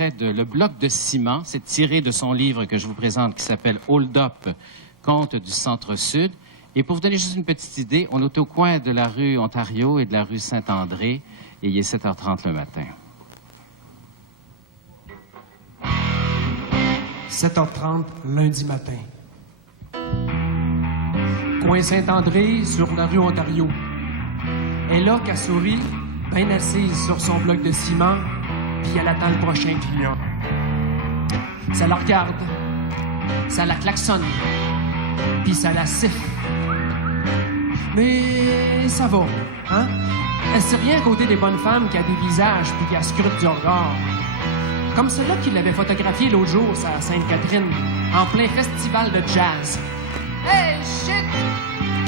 extrait de Le Bloc de ciment. C'est tiré de son livre que je vous présente qui s'appelle Hold Up, Contes du Centre-Sud. Et pour vous donner juste une petite idée, on est au coin de la rue Ontario et de la rue Saint-André et il est 7h30 le matin. 7h30, lundi matin. Coin Saint-André, sur la rue Ontario. Elle est là qu'elle sourit, bien assise sur son bloc de ciment, puis elle attend le prochain client. Ça la regarde, ça la klaxonne, puis ça la siffle. Mais ça va, hein? Elle sait rien à côté des bonnes femmes qui a des visages puis qui a scrutent du regard. Comme celle-là qui l'avait photographiée l'autre jour, à Sainte-Catherine, en plein festival de jazz. Hey, shit!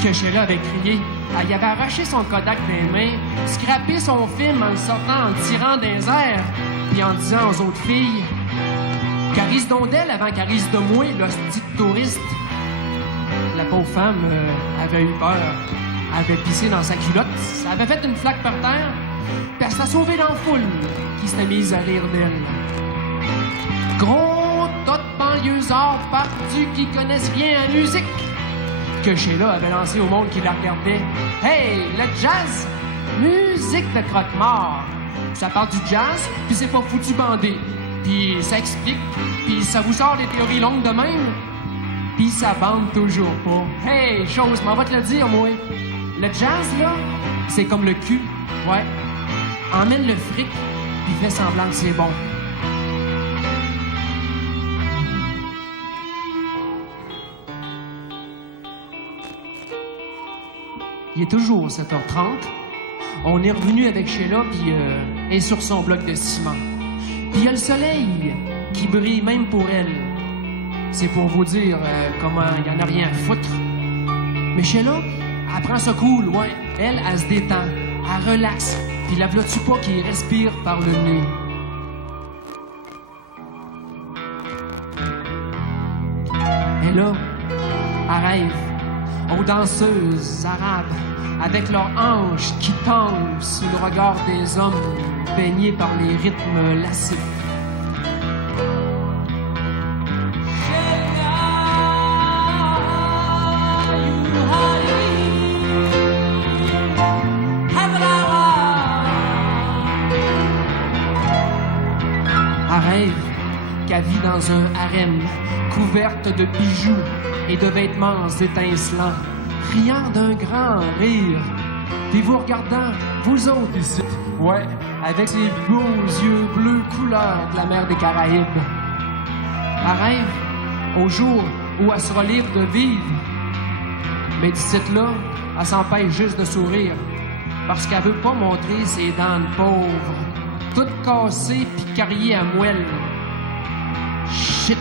Que Sheila avait crié. Elle y avait arraché son Kodak des mains, scrappé son film en le sortant en tirant des airs, puis en disant aux autres filles Carise donc d'elle avant Carise de moi, l'hostie de touriste. La pauvre femme avait eu peur. Elle avait pissé dans sa culotte, ça avait fait une flaque par terre, puis elle s'est sauvée dans la foule qui s'était mise à rire d'elle. Gros tas de banlieusards perdus qui connaissent rien à la musique que Sheila avait lancé au monde qui la regardait. Hey, le jazz, musique de croque-mort. Ça parle du jazz, puis c'est pas foutu bandé. Puis ça explique, puis ça vous sort des théories longues de même, puis ça bande toujours pas. Hey, chose, m'en va te le dire, moi. Le jazz, là, c'est comme le cul, ouais. Emmène le fric, puis fais semblant que c'est bon. Il est toujours 7h30. On est revenu avec Sheila, puis elle est sur son bloc de ciment. Puis il y a le soleil qui brille même pour elle. C'est pour vous dire comment il n'y en a rien à foutre. Mais Sheila, elle prend ça cool, ouais. Elle se détend, elle relaxe, puis la voilà-tu pas qui respire par le nez. Et là, elle rêve aux danseuses arabes avec leurs hanches qui tombent sous le regard des hommes baignés par les rythmes lascifs. Elle rêve qu'elle vit dans un harem couverte de bijoux et de vêtements étincelants, riant d'un grand rire, puis vous regardant, vous autres ici, ouais, avec ces beaux yeux bleus couleur de la mer des Caraïbes. Elle rêve au jour où elle sera libre de vivre, mais d'ici là, elle s'empêche juste de sourire, parce qu'elle veut pas montrer ses dents de pauvre, toutes cassées puis carriées à moelle. Shit!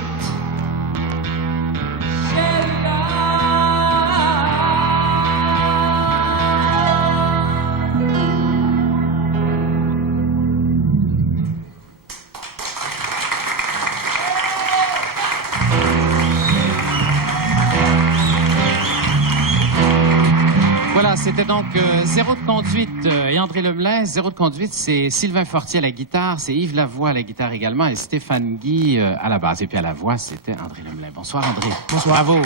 Voilà, c'était donc Zéro de conduite et André Lemelin. Zéro de conduite, c'est Sylvain Fortier à la guitare, c'est Yves Lavoie à la guitare également et Stéphane Guy à la basse. Et puis à la voix, c'était André Lemelin. Bonsoir André. Bonsoir. Bravo.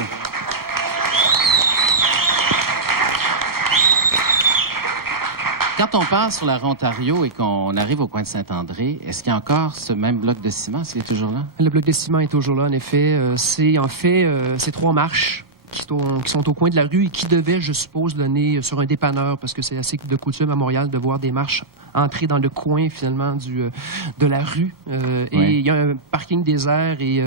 Quand on passe sur la rue Ontario et qu'on arrive au coin de Saint-André, est-ce qu'il y a encore ce même bloc de ciment? Est-ce qu'il est toujours là? Le bloc de ciment est toujours là, en effet. C'est 3 marches qui sont au coin de la rue et qui devaient, je suppose, donner sur un dépanneur, parce que c'est assez de coutume à Montréal de voir des marches entrer dans le coin, finalement, de la rue. Et il y a un parking désert et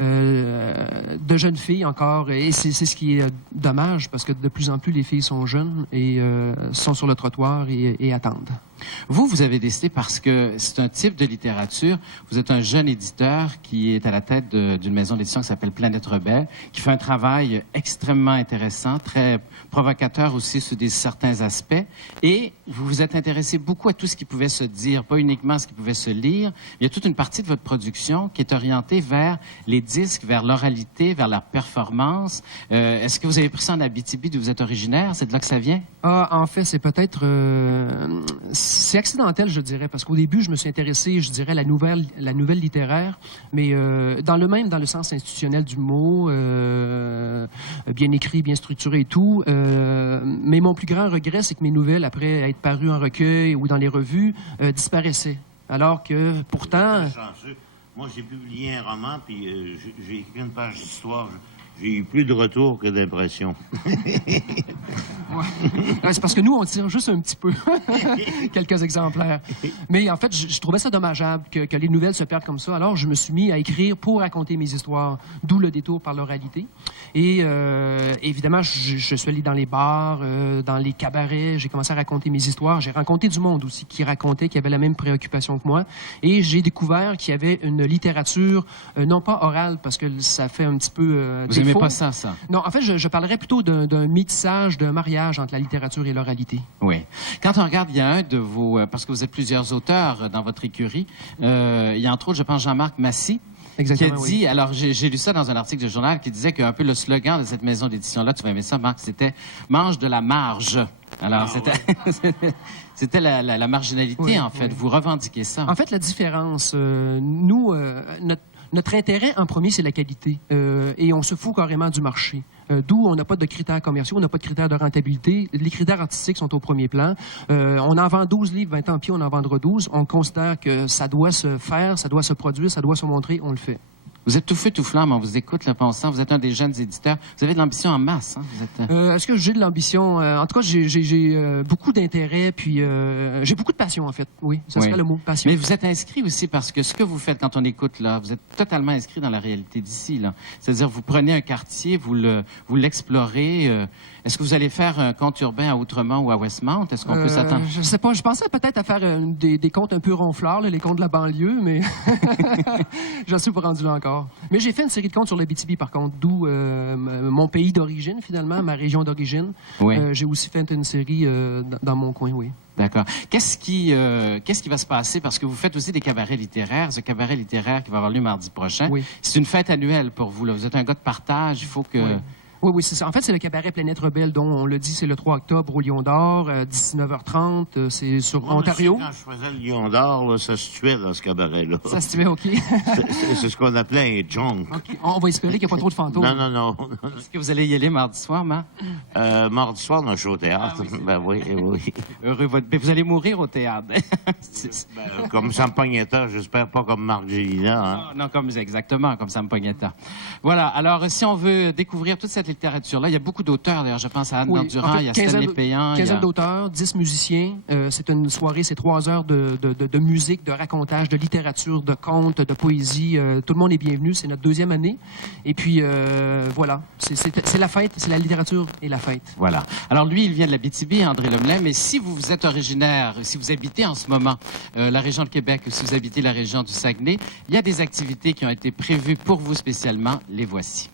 de jeunes filles encore. Et c'est ce qui est dommage, parce que de plus en plus, les filles sont jeunes et sont sur le trottoir et attendent. Vous avez décidé, parce que c'est un type de littérature, vous êtes un jeune éditeur qui est à la tête d'une maison d'édition qui s'appelle Planète Rebelle, qui fait un travail extrêmement intéressant, très provocateur aussi sur certains aspects, et vous vous êtes intéressé beaucoup à tout ce qui pouvait se dire, pas uniquement ce qui pouvait se lire. Il y a toute une partie de votre production qui est orientée vers les disques, vers l'oralité, vers la performance. Est-ce que vous avez pris ça en Abitibi, d'où vous êtes originaire? C'est de là que ça vient? Ah, en fait, c'est peut-être... c'est accidentel, je dirais, parce qu'au début, je me suis intéressé, je dirais, à la nouvelle littéraire, mais dans le sens institutionnel du mot, bien écrit, bien structuré et tout. Mais mon plus grand regret, c'est que mes nouvelles, après être parues en recueil ou dans les revues, disparaissaient. Alors que, pourtant... Moi, j'ai publié un roman, puis j'ai écrit une page d'histoire. J'ai eu plus de retours que d'impressions. Ouais, c'est parce que nous, on tire juste un petit peu. Quelques exemplaires. Mais en fait, je trouvais ça dommageable que les nouvelles se perdent comme ça. Alors, je me suis mis à écrire pour raconter mes histoires, d'où le détour par l'oralité. Et évidemment, je suis allé dans les bars, dans les cabarets, j'ai commencé à raconter mes histoires. J'ai rencontré du monde aussi qui racontait, qui avait la même préoccupation que moi. Et j'ai découvert qu'il y avait une littérature, non pas orale, parce que ça fait un petit peu... Vous n'aimez pas ça? Non, en fait, je parlerais plutôt d'un métissage, d'un mariage entre la littérature et l'oralité. Oui. Quand on regarde, il y a un de vos... parce que vous êtes plusieurs auteurs dans votre écurie. Il y a entre autres, je pense, Jean-Marc Massy. Exactement, qui a dit, oui. alors j'ai lu ça dans un article de journal qui disait qu'un peu le slogan de cette maison d'édition-là, tu vas aimer ça, Marc, c'était « Mange de la marge ». Alors, c'était la marginalité, oui, en fait. Oui. Vous revendiquez ça. En fait, la différence, nous, notre intérêt en premier, c'est la qualité. Et on se fout carrément du marché. D'où on n'a pas de critères commerciaux, on n'a pas de critères de rentabilité. Les critères artistiques sont au premier plan. On en vend 12 livres, 20 ans, puis on en vendra 12. On considère que ça doit se faire, ça doit se produire, ça doit se montrer, on le fait. Vous êtes tout feu, tout flamme, on vous écoute, là, pensant. Vous êtes un des jeunes éditeurs. Vous avez de l'ambition en masse, hein? Est-ce que j'ai de l'ambition? En tout cas, j'ai beaucoup d'intérêt, puis j'ai beaucoup de passion, en fait. Oui, ça serait le mot, passion. Mais vous êtes inscrit aussi parce que ce que vous faites quand on écoute, là, vous êtes totalement inscrit dans la réalité d'ici, là. C'est-à-dire, vous prenez un quartier, vous l'explorez. Est-ce que vous allez faire un conte urbain à Outremont ou à Westmount? Est-ce qu'on peut s'attendre? Je sais pas. Je pensais peut-être à faire des contes un peu ronflards, là, les contes de la banlieue, mais j'en suis pas rendu là encore. Mais j'ai fait une série de contes sur l'Abitibi, par contre, d'où mon pays d'origine, finalement, ma région d'origine. Oui. J'ai aussi fait une série dans mon coin, oui. D'accord. Qu'est-ce qui va se passer? Parce que vous faites aussi des cabarets littéraires. Ce cabaret littéraire qui va avoir lieu mardi prochain, oui. C'est une fête annuelle pour vous, là. Vous êtes un gars de partage. Il faut que... Oui. Oui, c'est ça. En fait, c'est le cabaret Planète Rebelle, dont on le dit, c'est le 3 octobre au Lion d'Or, 19h30. C'est sur Ontario. Quand je faisais le Lion d'Or, là, ça se tuait dans ce cabaret-là. Ça se tuait, OK. C'est ce qu'on appelait un junk. Okay. On va espérer qu'il n'y a pas trop de fantômes. Non. Est-ce que vous allez y aller mardi soir, Marc? Mardi soir, on a un show au théâtre. Ah, oui, ben oui. Heureux votre... Mais vous allez mourir au théâtre. Comme Sam Pognetta, j'espère pas comme Marc Gélina. Hein? Non, exactement, comme Sam Pognetta. Voilà. Alors, si on veut découvrir toute cette littérature-là, il y a beaucoup d'auteurs, d'ailleurs. Je pense à Anne Nordurant, en fait, il y a Stanley Péan. Quinzaine d'auteurs, 10 musiciens. C'est une soirée, c'est 3 heures de musique, de racontage, de littérature, de contes, de poésie. Tout le monde est bienvenu. C'est notre 2e année. Et puis, voilà. C'est la fête. C'est la littérature et la fête. Voilà. Alors, lui, il vient de l'Abitibi, André Lemelin. Mais si vous êtes originaire, si vous habitez en ce moment la région de Québec ou si vous habitez la région du Saguenay, il y a des activités qui ont été prévues pour vous spécialement. Les voici.